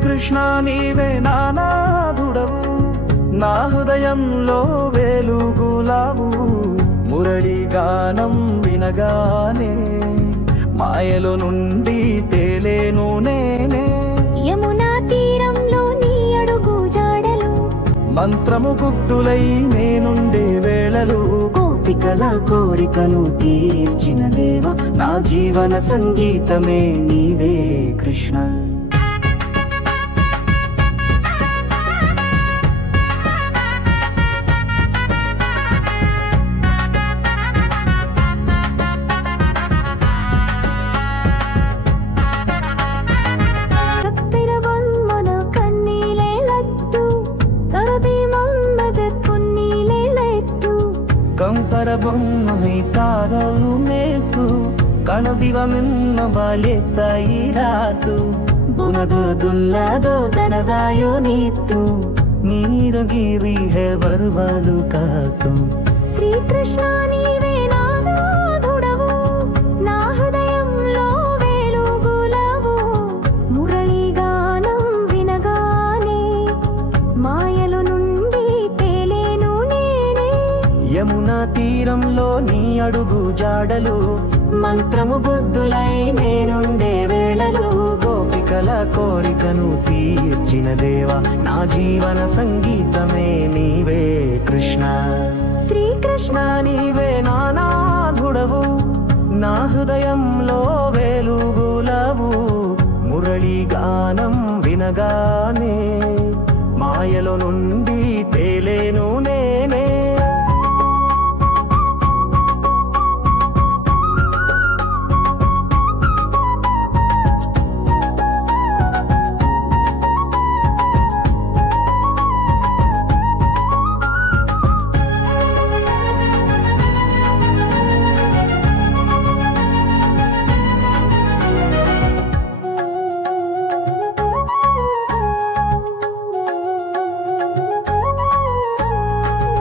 శ్రీకృష్ణ నీవే నానాధుడవు, నా హృదయంలో వెలుగులావు. మురళి గానం వినగానే మాయలో నుండి తేలేను నేనే. యమునా తీరంలో నీ అడుగు జాడలు, మంత్రము గుప్తులై నేనుండే వేళలు. గోపికల కోరికను తీర్చిన దేవా, నా జీవన సంగీతమే నీవే కృష్ణ. ಕಂಪರ ಬೊಮ್ಮೈ ತಾರಲು ಮೇತು, ಕಣದಿವಮೆನ್ನ ಬಾಲ್ಯತ್ತಾಯಿ ರಾತು. ಬುನದು ದುಲ್ಲದು ತನದಾಯೋ ನೀತು, ನೀರಗಿರಿ ಹೇ ಬರುವಲು ಕಾತು. శ్రీకృష్ణ నీవే నానాధుడవు, నా హృదయంలో వెలుగులవు. మురళి గానం వినగానే మాయల నుండి తేలేను నేనే. యమునా తీరంలో నీ అడుగు జాడలు, మంత్రము బుద్ధులై నేనుండే వేళలు. గోపికల కోరికను తీర్చిన దేవా, నా జీవన సంగీతమే నీవే కృష్ణ. శ్రీకృష్ణ నీవే నానాధుడవు, నా హృదయంలో వెలుగులవు. మురళి గానం వినగానే మాయలో నుండి తేలేను నే.